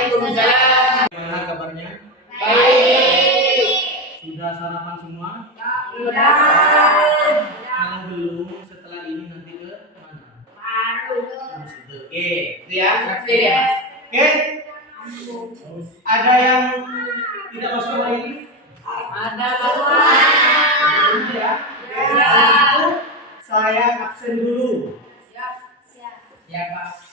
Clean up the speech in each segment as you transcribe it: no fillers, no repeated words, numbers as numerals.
Waalaikumsalam. Gimana kabarnya? Baik. Sudah sarapan semua? Sudah. Kalau belum, setelah ini nanti ke mana? Baru. Oke, itu ya. Iya. Oke. Ada yang tidak masuk hari ini? Ada Bapak. Ya. Ya. Itu saya absen dulu. Siap. Ya, Pak.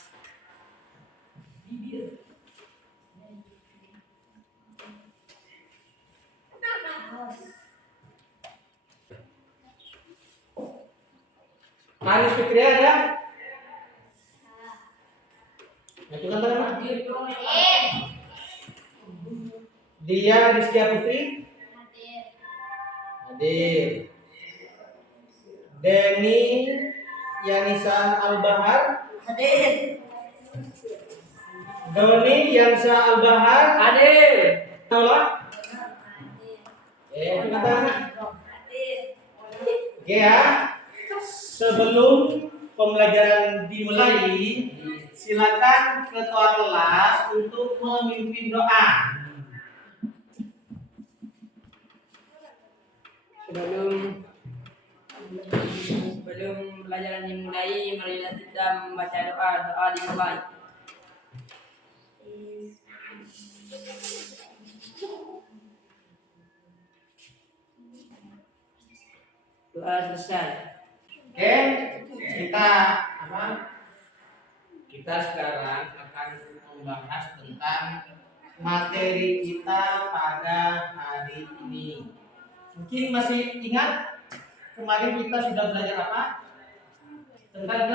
Anis Fikri ada? Ajukan tangan, Pak. Dia Rizkia Putri? Hadir. Denny Yanisa Al-Bahar? Hadir. Doni Yansa Al-Bahar? Hadir. Tolong. Ajukan tangan. Oke ya. Sebelum pembelajaran dimulai, silakan ketua kelas untuk memimpin doa. Sebelum pelajaran dimulai, marilah kita membaca doa dimulai. Doa selesai. Oke, kita sekarang akan membahas tentang materi kita pada hari ini. Mungkin masih ingat kemarin kita sudah belajar apa? Tentang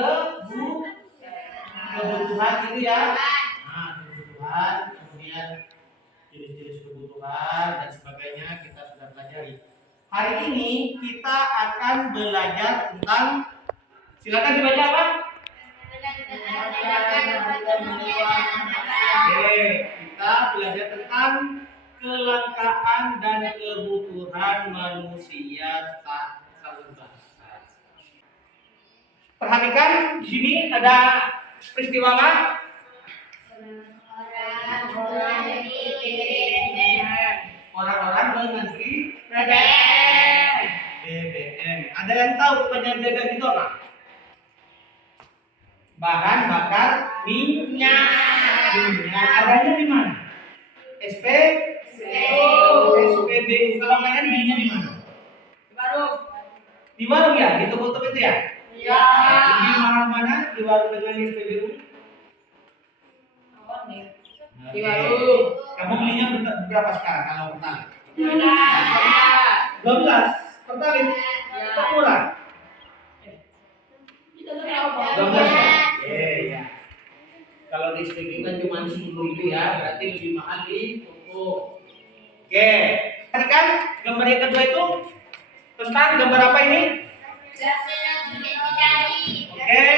kebutuhan itu ya. Nah, kebutuhan, kemudian jenis-jenis kebutuhan dan sebagainya kita sudah pelajari. Hari ini kita akan belajar tentang, silakan dibaca apa? Oke, kita belajar tentang kelangkaan dan kebutuhan manusia tak terbatas. Perhatikan di sini ada peristiwa apa? Orang-orang mengantri BBM. Ada yang tahu kepanjangan BBM itu apa? Bahan bakar minyak. Adanya di mana? SPBU. Kalau kalian belinya di mana? Di warung ya, di toko-toko itu ya? Ya. Di mahal mana di warung dengan SPBU? Di warung. Kamu belinya berapa sekarang kalau pertalite? 12. 12 pertalite. Kok murah? 12 ya? Iya. Kalau di SPBU kan cuma 10.000 ya, berarti lebih mahal di toko. Oke. Tadi kan gambar yang kedua itu tentang gambar apa ini? Oke,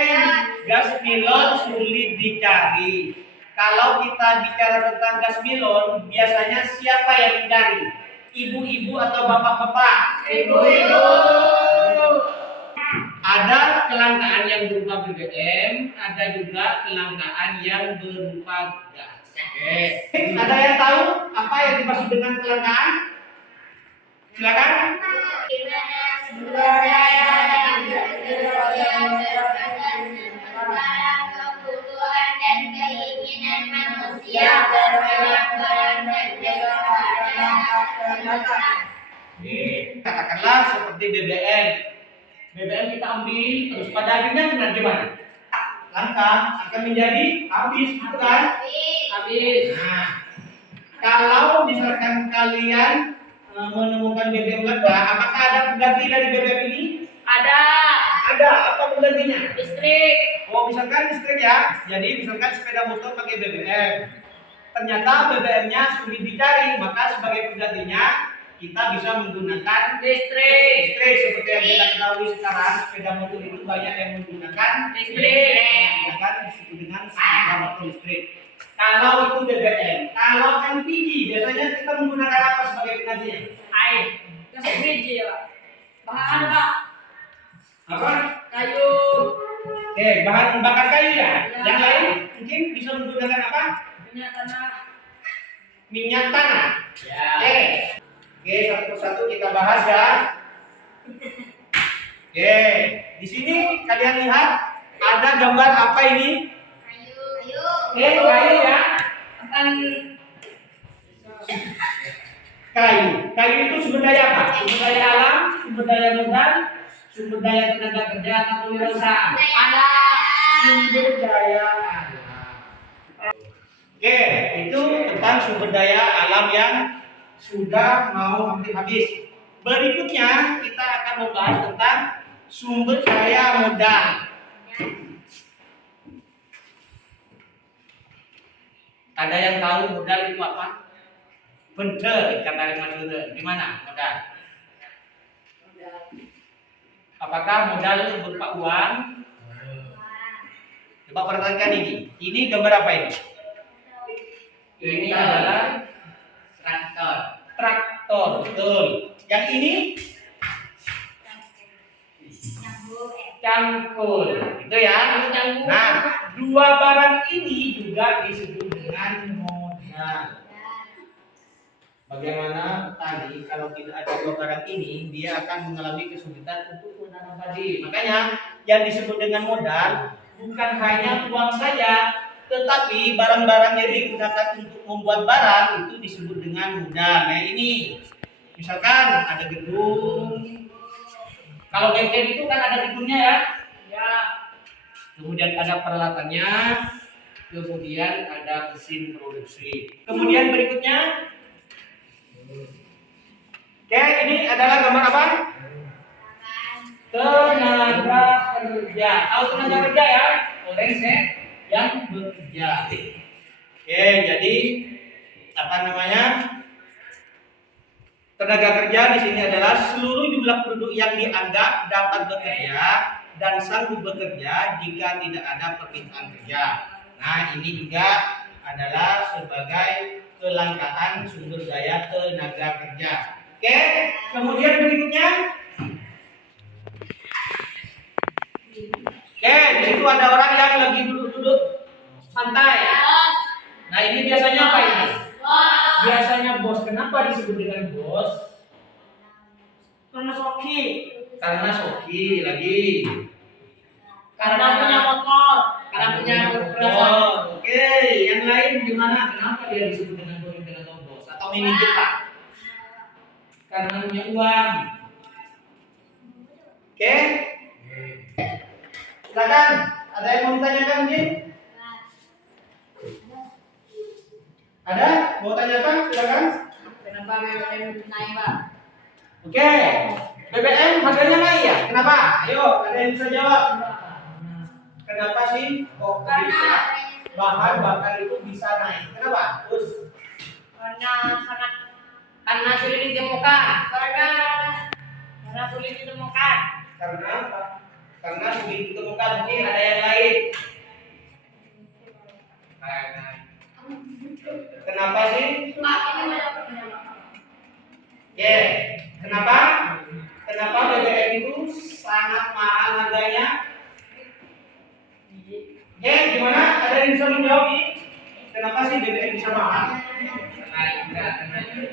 gas melon sulit dicari. Kalau kita bicara tentang gas melon, biasanya siapa yang mencari? Ibu-ibu atau bapak-bapak? Ibu-ibu. Ada kelangkaan yang berupa BBM, ada juga kelangkaan yang berupa gas. Oke. Ada yang tahu apa yang dimaksud dengan kelangkaan? Silakan. Kebutuhan dan keinginan manusia Katakanlah seperti BBM. BBM kita ambil, terus pada akhirnya benar gimana? Langka akan menjadi habis, gitu kan? Habis. Nah, kalau misalkan kalian menemukan BBM langka, apakah ada pengganti dari BBM ini? Ada. Ada. Apa penggantinya? Listrik. Oh, misalkan listrik ya. Jadi misalkan sepeda motor pakai BBM. Ternyata BBM-nya sulit dicari, maka sebagai penggantinya kita bisa menggunakan Listrik. seperti yang kita ketahui sekarang sepeda motor itu banyak yang menggunakan Listrik. menggunakan disebut dengan sepeda motor listrik. Kalau itu BBM, kalau LPG biasanya kita menggunakan apa sebagai penggantinya? Air. Gas LPG ya, Pak. Bahan apa, Pak? Apa? Kayu. Bahan bakar kayu ya. Ya. Yang lain mungkin bisa menggunakan apa? minyak tanah. Minyak tanah. Ya. Oke, satu persatu kita bahas ya. Oke, di sini kalian lihat ada gambar apa ini? Oke, kayu ya. Akan Kayu. Kayu itu sumber daya apa? Sumber daya alam, sumber daya modal, sumber daya tenaga kerja atau kewirausahaan. Sumber daya alam. Oke, itu tentang sumber daya alam yang sudah mau hampir habis. Berikutnya kita akan membahas tentang sumber daya modal. Ada yang tahu modal itu apa? Bener, kata Rema dulu. Gimana modal? Apakah modal itu berupa uang? Coba perhatikan ini. Ini gambar apa ini? Ini adalah traktor. traktor, betul. Yang ini cangkul, itu ya. Nah, dua barang ini juga disebut dengan modal. Bagaimana tadi kalau tidak ada dua barang ini, dia akan mengalami kesulitan untuk menanam padi. Makanya yang disebut dengan modal bukan hanya uang saja, tetapi barang-barang yang digunakan untuk membuat barang itu disebut dengan modal. Nah ini, misalkan ada gedung. Kalau bengkel itu kan ada gedungnya ya. Ya. Kemudian ada peralatannya, kemudian ada mesin produksi. Kemudian berikutnya, oke, ini adalah gambar apa? Tenaga kerja. Tahu tenaga kerja ya? Orange ya, yang bekerja. Oke, jadi apa namanya? Tenaga kerja di sini adalah seluruh jumlah penduduk yang dianggap dapat bekerja dan sanggup bekerja jika tidak ada permintaan kerja. Nah, ini juga adalah sebagai kelangkaan sumber daya tenaga kerja. Oke, kemudian berikutnya. Oke, di situ ada orang yang lagi duduk-duduk santai. Nah, ini biasanya apa ini? Biasanya bos. Kenapa disebut dengan bos? Karena soki. Karena soki lagi. Karena punya motor. Karena punya perasaan. Oke, yang lain gimana? Kenapa dia disebut dengan pemimpin atau bos atau manajer pak? Karena punya uang. Oke. Silakan. Ada yang mau ditanyakan ini? Ada? Mau tanyakan? Silakan. Kenapa BBM naik, Pak? Oke. BBM harganya naik ya? Kenapa? Ayo, ada yang bisa jawab. Kenapa sih kok bisa bahan bakar itu bisa naik? Kenapa? Terus? Karena sulit ditemukan. Karena sulit ditemukan. Karena apa? Karena sulit ditemukan. Mungkin ada yang lain. Kenapa sih? Oke. Kenapa? Kenapa BBM itu sangat mahal harganya? Gimana? Ada yang bisa menjawab ini? Kenapa sih BBM bisa mahal?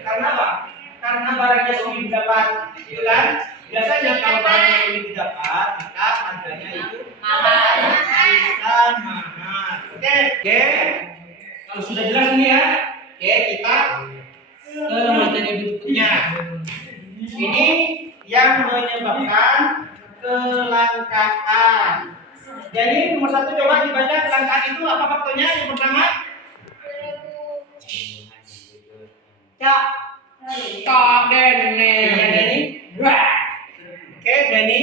Karena apa? Karena barangnya sulit didapat, gitu kan? Biasanya kalau barangnya sulit didapat, maka harganya itu mahal. Oke. Kalau sudah jelas ini ya, oke kita ke materi berikutnya. Ini yang menyebabkan kelangkaan. Jadi nomor satu coba dibaca kelangkaan itu apa faktornya? Yang pertama, Deni. Oke, Deni.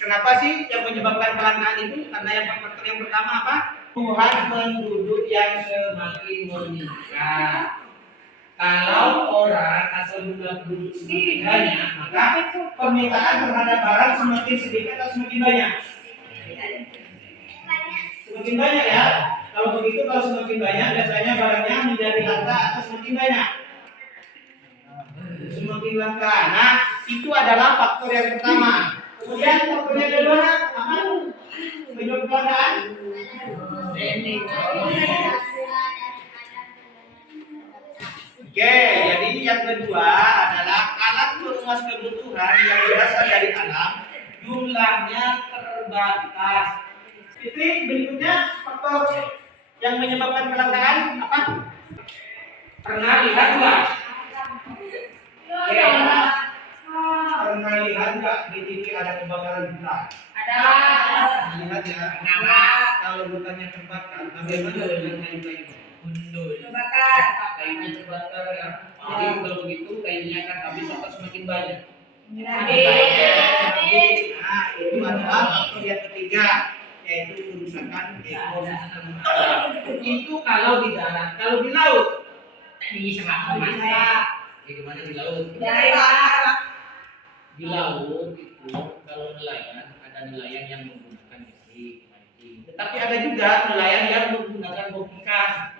Kenapa sih yang menyebabkan kelangkaan itu? Karena yang faktor yang pertama apa? Pertumbuhan penduduk yang semakin meningkat. Kalau orang atau jumlah penduduk semakin banyak, maka permintaan terhadap barang semakin sedikit atau semakin banyak? Semakin banyak ya. Kalau begitu, kalau semakin banyak, biasanya barangnya menjadi langka atau semakin banyak? Semakin langka. Nah, itu adalah faktor yang pertama. Kemudian faktor yang kedua apa? Penyebab kelangkaan. Oke, jadi yang kedua adalah alat pemuas kebutuhan yang berasal dari alam, jumlahnya terbatas. Titik berikutnya faktor yang menyebabkan kelangkaan apa? Pernah lihat nggak? Oke, pernah lihat nggak di TV ada kebakaran hutan? Ada. Lihat ya. Kalau hutannya terbakar, bagaimana dengan kayu-kayu? Mundur. Terbakar. Kayunya terbakar ya. Jadi kalau begitu kayunya akan habis atau semakin banyak? Habis. Nah, itu adalah faktor yang ketiga, yaitu kerusakan ekosistem alam. Itu kalau di darat, kalau di laut bisa nggak masak? Bagaimana di laut? Di laut itu kalau nelayan ada nelayan yang menggunakan listrik, mancing. Tetapi ada juga nelayan yang menggunakan bom ikan.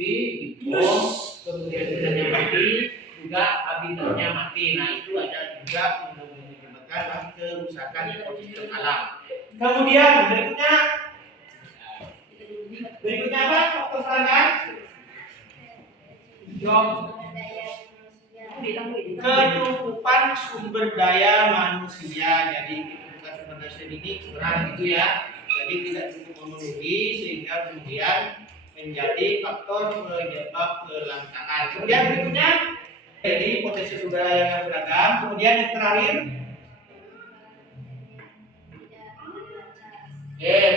Dibom, kemudian ikannya mati, juga habitatnya mati. Nah itu ada juga menyebabkan kerusakan ekosistem alam. Kemudian berikutnya apa? Faktor kelangkaan? Kecukupan sumber daya manusia. Jadi kecukupan sumber daya ini kurang gitu ya. Jadi tidak cukup memenuhi sehingga kemudian menjadi faktor penyebab kelangkaan. Kemudian berikutnya, jadi potensi sumber daya yang beragam. Kemudian yang terakhir,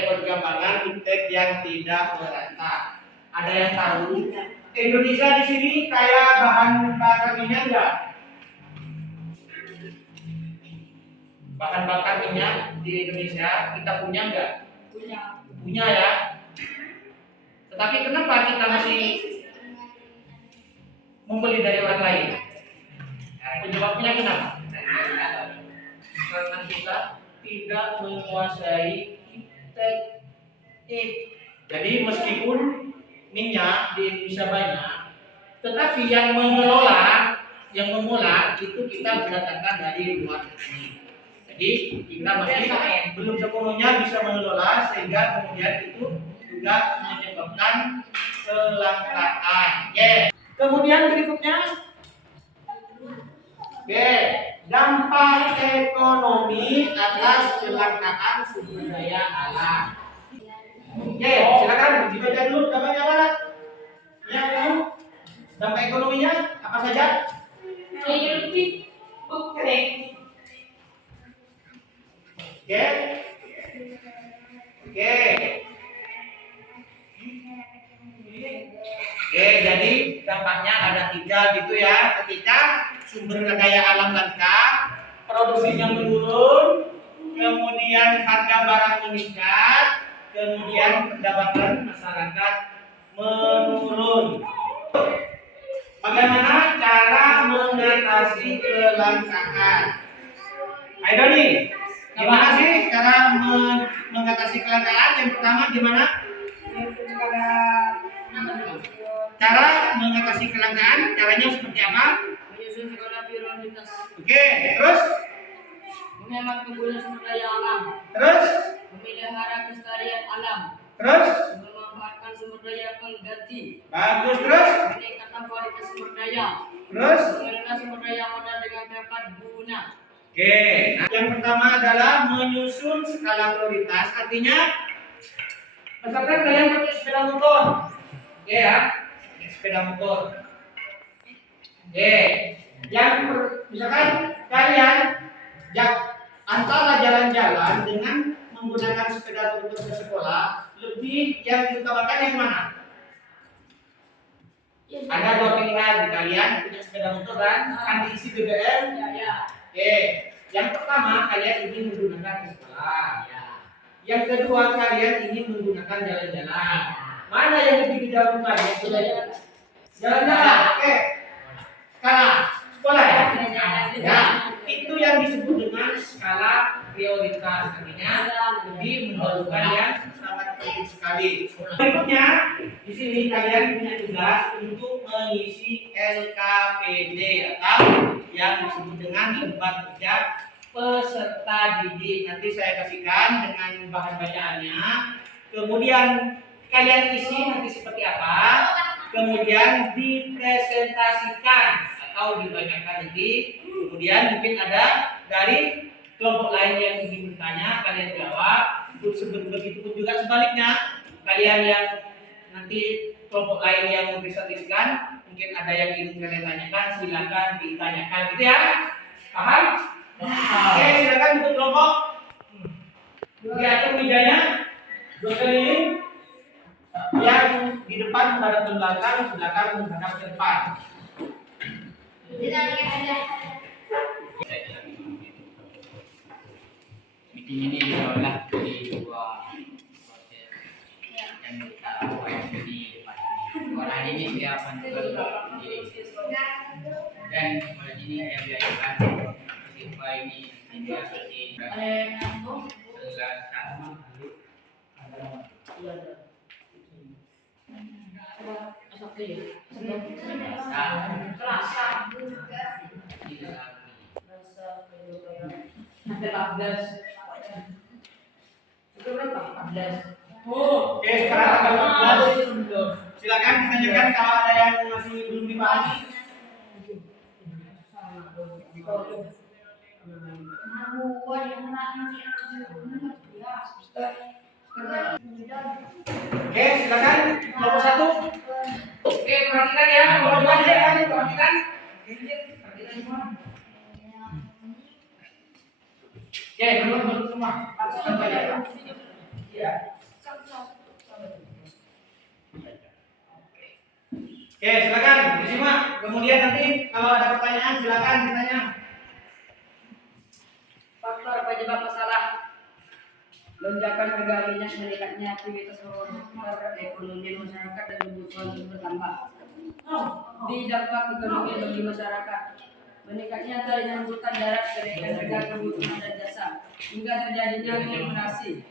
perkembangan iptek yang tidak merata. Ada yang tahu? Indonesia di sini kaya bahan bakar minyak enggak? Bahan bakar minyak di Indonesia kita punya enggak? Punya ya. Tetapi kenapa kita masih membeli dari orang lain? Penyebabnya kenapa? Karena kita tidak menguasai iptek. Jadi meskipun minyak di Indonesia banyak, tetapi yang mengelola itu kita mendatangkan dari luar negeri. Jadi kita masih belum sepenuhnya bisa mengelola sehingga kemudian itu juga menyebabkan kelangkaan. Kemudian berikutnya, dampak ekonomi atas kelangkaan sumber daya alam. Silakan dibaca dulu dampaknya apa? Yang tahu dampak ekonominya apa saja? Jadi dampaknya ada 3 gitu ya. Ketika sumber daya alam langka, produksinya menurun, kemudian harga barang meningkat, kemudian pendapatan masyarakat menurun. Bagaimana cara mengatasi kelangkaan? Ayo Doni, gimana sih cara mengatasi kelangkaan? Yang pertama gimana? Cara mengatasi kelangkaan, caranya seperti apa? Menyusun skala prioritas. Oke, terus? Menghemat penggunaan sumber daya alam. Terus? Memelihara kelestarian alam. Terus? Memanfaatkan sumber daya pengganti. Bagus, terus? Meningkatkan kualitas sumber daya. Terus? Mengelola sumber daya modal dengan tepat guna. Oke, nah, yang pertama adalah menyusun skala prioritas. Artinya, misalkan kalian pakai sepeda motor, oke ya, sepeda motor. Oke, misalkan kalian antara jalan-jalan dengan menggunakan sepeda motor ke sekolah, lebih yang diutamakan yang mana? Ada 2 pilihan, kalian punya sepeda motor kan diisi BBM. Oke, yang pertama kalian ingin menggunakan ke sekolah. Yang kedua kalian ingin menggunakan jalan-jalan. Mana yang lebih didahulukan? Jalan-jalan. Oke. Sekarang sekolah ya. Ya, itu yang disebut dengan skala prioritas. Artinya lebih mendahulukan yang sangat penting sekali. Berikutnya, di sini kalian punya tugas untuk mengisi LKPD atau yang disebut dengan lembar kerja peserta didik. Nanti saya kasihkan dengan bahan bacaannya. Kemudian kalian isi nanti seperti apa? kemudian dipresentasikan atau dibacakan nanti. Kemudian mungkin ada dari kelompok lain yang ingin bertanya, kalian jawab. Begitu pun juga sebaliknya, kalian yang nanti kelompok lain yang mempresentasikan, mungkin ada yang ingin kalian tanyakan, silakan ditanyakan, gitu ya. Paham? Oke, silakan untuk kelompok. Diatur mejanya, berkeliling. Yang di depan menghadap ke belakang, belakang menghadap ke depan. Meeting ini diolah dari dua proses yang kita lakukan di depan ini. Orang ini dia akan berdiri dan malam ini saya biarkan siswa ini dia seperti Oke, sekarang tanggal 14. Silakan ditanyakan kalau ada yang masih belum dipahami. Oke, silakan kelompok 1. Oke, perhatikan ya, kelompok 2 silakan perhatikan. Perhatikan semua. Oke, duduk semua. Contoh ya. Ya. Oke, silakan disimak. Kemudian nanti kalau ada pertanyaan silakan ditanya. Faktor penyebab masalah lonjakan harga minyak meningkatnya aktivitas perekonomian masyarakat dan kebutuhan bertambah. Di dampak ekonomi bagi masyarakat, meningkatnya antara angkutan darat, kenaikan harga kebutuhan dan jasa, hingga terjadinya inflasi.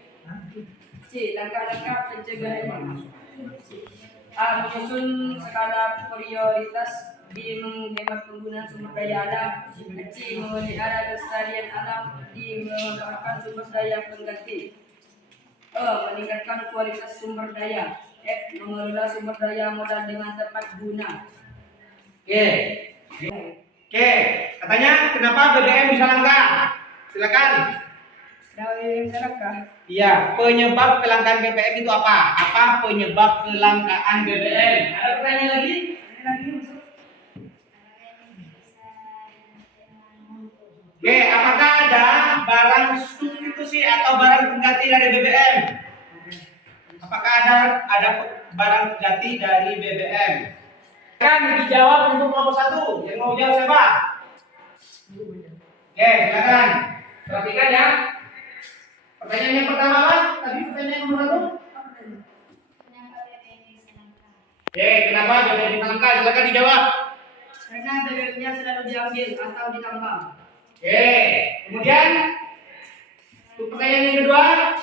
C. Langkah-langkah pencegahan. A. Menyusun skala prioritas D. Menghemat penggunaan sumber daya alam. C. Memelihara kelestarian alam. D. Memanfaatkan sumber daya pengganti. E. Meningkatkan kualitas sumber daya. F. Mengelola sumber daya modal dengan tepat guna. Oke. Oke, katanya kenapa BBM bisa langka? Silakan. Dari masyarakat. Iya, penyebab kelangkaan BBM itu apa? Apa penyebab kelangkaan BBM? Ada pertanyaan lagi? Oke, apakah ada barang substitusi atau barang pengganti dari BBM? Apakah ada barang pengganti dari BBM? Kan dijawab untuk kelompok 1. Yang mau jawab siapa? Oke, silakan. Perhatikan ya. Pertanyaan yang pertama apa? Tadi pertanyaan yang nomor 1. Oke, kenapa BBM bisa langka? Silakan dijawab. Karena BBM-nya selalu diambil atau ditambah. Oke, kemudian untuk pertanyaan yang kedua.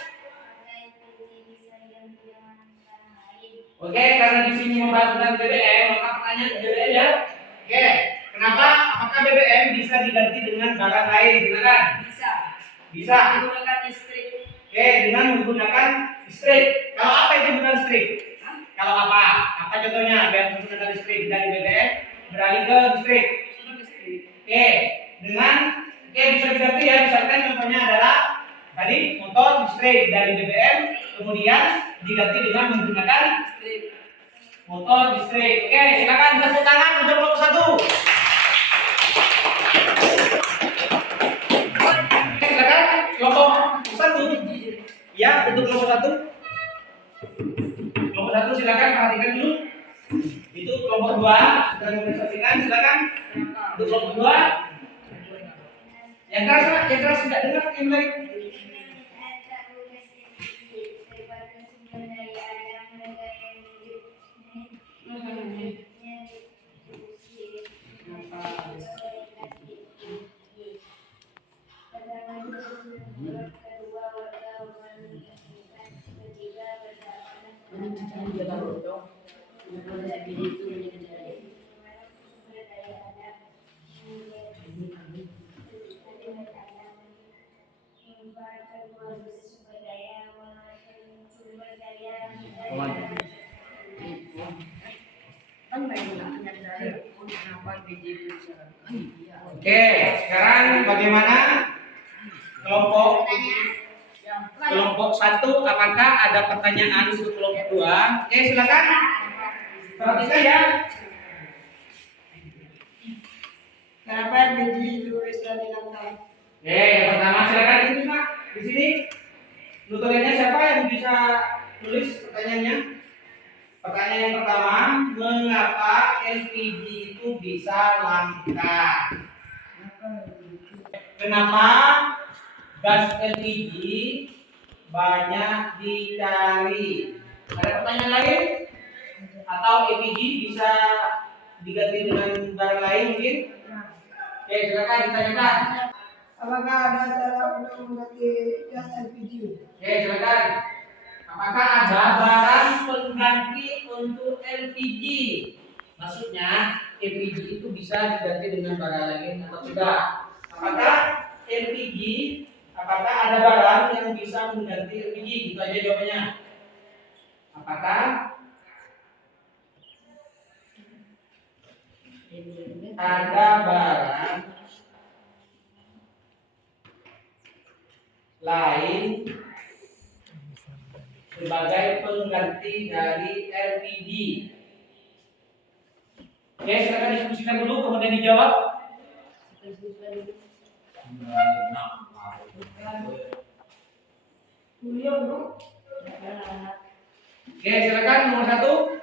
Oke, karena di sini membahas tentang BBM, maka pertanyaan BBM ya. Oke, kenapa? Apakah BBM bisa diganti dengan barang lain? Silakan. Bisa. Bisa. Menggunakan listrik. Oke, dengan menggunakan listrik. Kalau apa itu menggunakan listrik? Kalau apa? Apa contohnya? Biar menggunakan listrik dari BBM beralih ke listrik. Oke, dengan bisa diganti ya. Misalkan contohnya adalah tadi motor listrik dari BBM kemudian diganti dengan menggunakan motor listrik. Oke, silakan tepuk tangan untuk kelompok 1. Silakan kelompok 1. Ya, untuk kelompok 1. Kelompok 1 silakan perhatikan dulu. Itu kelompok 2 sudah mempresentasikan, silakan. Untuk kelompok 2. Yang keras tidak dengar yang lain. Kan main dari kenapa PJ itu bisa iya. Oke, sekarang bagaimana kelompok kelompok 1? Apakah ada pertanyaan untuk kelompok 2? Oke, silakan. Perhatikan ya. Kenapa PJ itu bisa dilangkai? Oke, yang pertama silakan di sini, Pak. Di sini. Tutorialnya siapa yang bisa tulis pertanyaannya? Pertanyaan yang pertama, mengapa LPG itu bisa langka? Kenapa gas LPG banyak dicari? Ada pertanyaan lain? Atau LPG bisa diganti dengan barang lain mungkin? Oke, silakan ditanyakan. Apakah ada cara untuk mengganti gas LPG? Oke, silakan. Apakah ada barang pengganti untuk LPG? Maksudnya LPG itu bisa diganti dengan barang lain atau tidak? Apakah LPG? Apakah ada barang yang bisa mengganti LPG? Itu aja jawabannya. Apakah ada barang lain sebagai pengganti dari LPG? Oke, silakan diskusikan dulu kemudian dijawab. Oke, silakan nomor 1.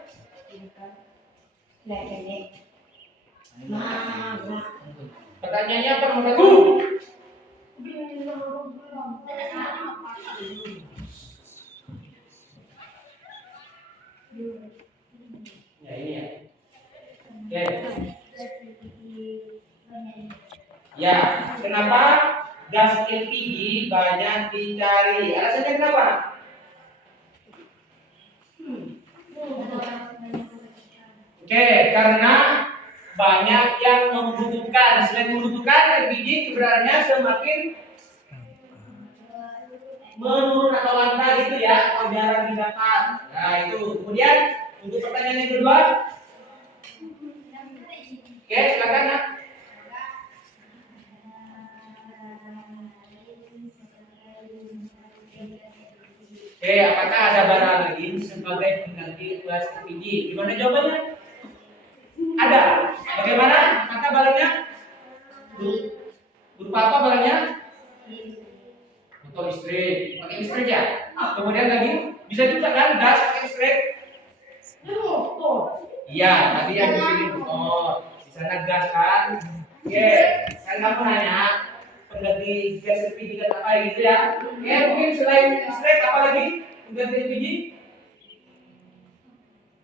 Pertanyaannya apa nomor 1? Ya ini ya. Oke. Ya, kenapa gas LPG banyak dicari? Alasannya kenapa? Oke, karena banyak yang membutuhkan. Selain membutuhkan, LPG sebenarnya semakin menurun atau langka gitu ya, atau jarang didapat. Nah itu. Kemudian untuk pertanyaan yang kedua, oke silakan nak. Oke, apakah ada barang lain sebagai pengganti gas LPG? Gimana jawabannya? Ada. Bagaimana? Maka barangnya? Berupa apa barangnya? Motor listrik. Pakai listrik ya? Kemudian lagi bisa juga kan gas pakai listrik? Iya, tadi yang di sini motor. Di sana gas kan? Oke, kan kamu nanya pengganti gas LPG kan apa gitu ya? Oke, mungkin selain listrik apa lagi pengganti LPG?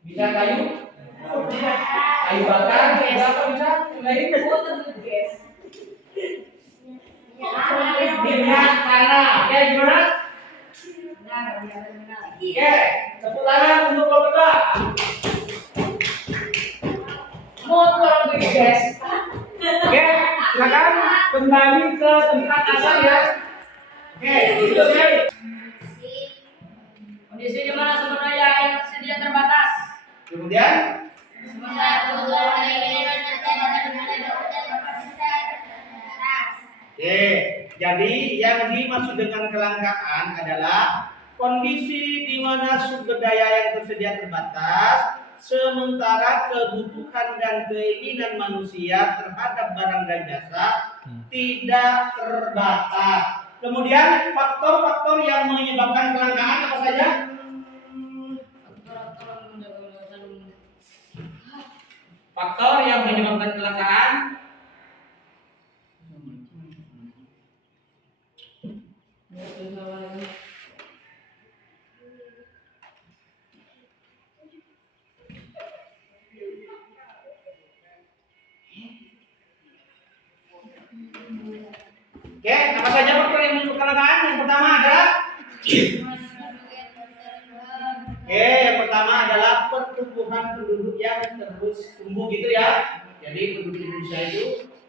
Bisa kayu? Kayu bakar, bisa apa bisa? Lain? Minyak tanah. Oke, gimana? Oke, tepuk tangan untuk kelompok 2. Motor gas. Oke, silakan kembali ke tempat asal ya. Oke, itu ya. Kondisi di mana sumber daya yang tersedia terbatas. Kemudian oke, jadi yang dimaksud dengan kelangkaan adalah kondisi di mana sumber daya yang tersedia terbatas, sementara kebutuhan dan keinginan manusia terhadap barang dan jasa tidak terbatas. Kemudian faktor-faktor yang menyebabkan kelangkaan apa saja? Faktor yang menyebabkan kelangkaan oke, apa saja faktor yang menyebabkan kelangkaan? Yang pertama adalah yang pertama adalah pertumbuhan penduduk yang terus tumbuh gitu ya. Jadi penduduk Indonesia itu,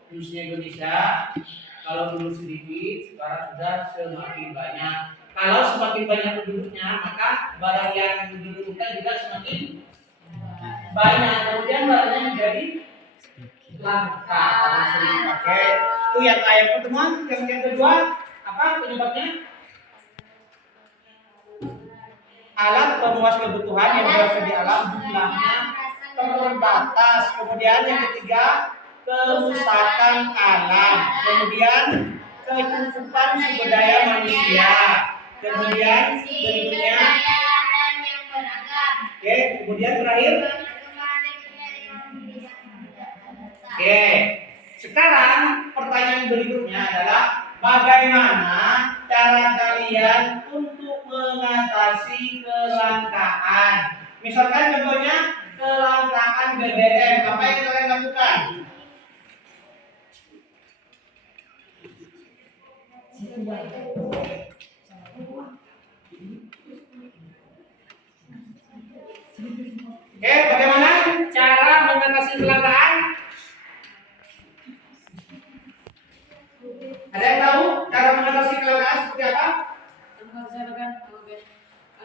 khususnya Indonesia, kalau dulu sedikit, sekarang sudah semakin banyak. Kalau semakin banyak penduduknya, maka barang yang dibutuhkan juga semakin banyak, kemudian barangnya menjadi langka. Sering dipakai. Itu yang ayat pertemuan. Yang kedua apa penyebabnya? Alat pemuas kebutuhan yang berada di alam jumlahnya terbatas. Kemudian yang ketiga kerusakan alam. Kemudian kecukupan sumber daya manusia. Kemudian berikutnya, oke, kemudian terakhir, oke. Sekarang pertanyaan berikutnya adalah bagaimana cara kalian untuk mengatasi kelangkaan? Misalkan contohnya kelangkaan BBM, apa yang kalian lakukan? Oke, bagaimana cara mengatasi kelangkaan? Ada yang tahu cara mengatasi kelangkaan seperti apa?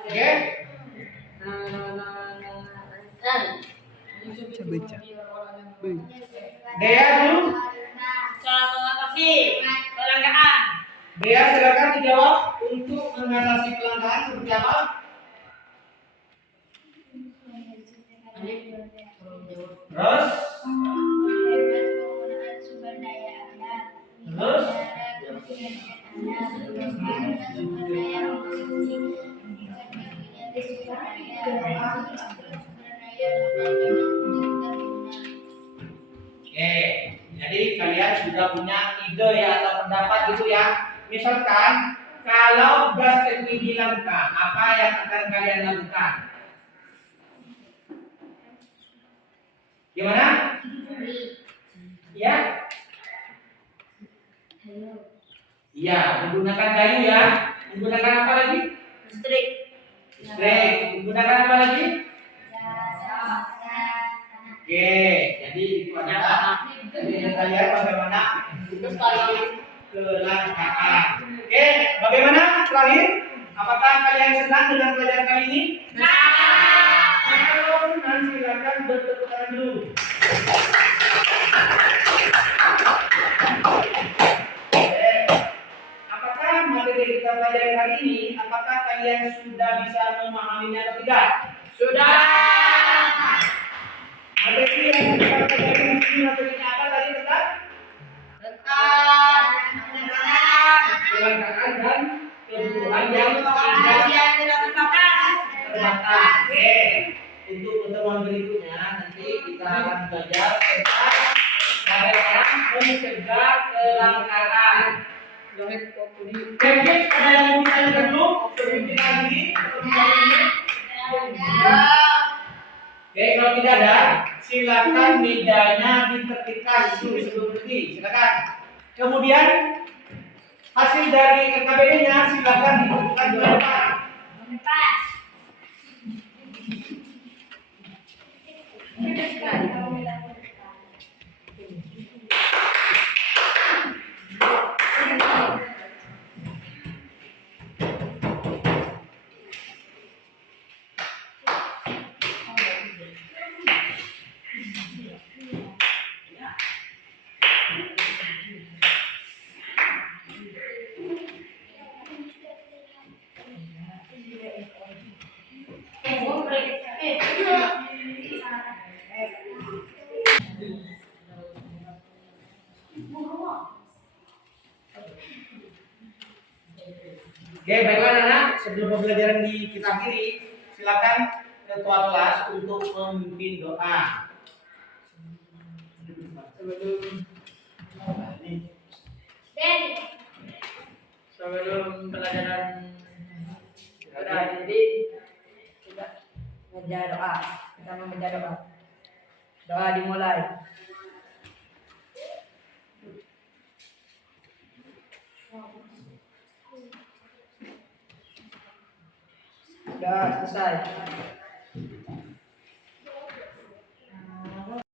Oke. Dea dulu. Cara mengatasi kelangkaan. Dea silakan dijawab untuk mengatasi kelangkaan seperti apa? Terus? Oke, jadi kalian sudah punya ide ya atau pendapat gitu ya. Misalkan kalau gas LPG langka, apa yang akan kalian lakukan? Gimana? Ya? Iya, menggunakan kayu ya. Menggunakan apa lagi? Listrik. Listrik. Menggunakan apa lagi? Oke, jadi itu adalah ide kalian bagaimana mengatasi kelangkaan. Oke, bagaimana terakhir? Apakah kalian senang dengan pelajaran kali ini? Kalau senang silakan bertepuk tangan dulu. Oke. Apakah materi kita pelajari hari ini? Apakah kalian sudah bisa memahaminya atau tidak? Sudah. Materi yang kita pelajari di sini materinya apa tadi tentang? Kelangkaan dan kebutuhan yang terbatas. Oke. Untuk pertemuan berikutnya nanti kita akan belajar tentang bagaimana mencegah kelangkaan. Jadi ada yang mau ditanyakan dulu pembimbingan ini? Oke, kalau tidak ada, silakan mejanya ditertibkan dulu sebelum berdiri. Silakan. Kemudian hasil dari KKBD-nya silakan dibutuhkan di depan. Oke, baiklah anak, sebelum pembelajaran kita akhiri, silakan ketua kelas untuk memimpin doa. Sebelum pelajaran berakhir, kita membaca doa. Kita membaca doa. Doa dimulai. Sudah selesai.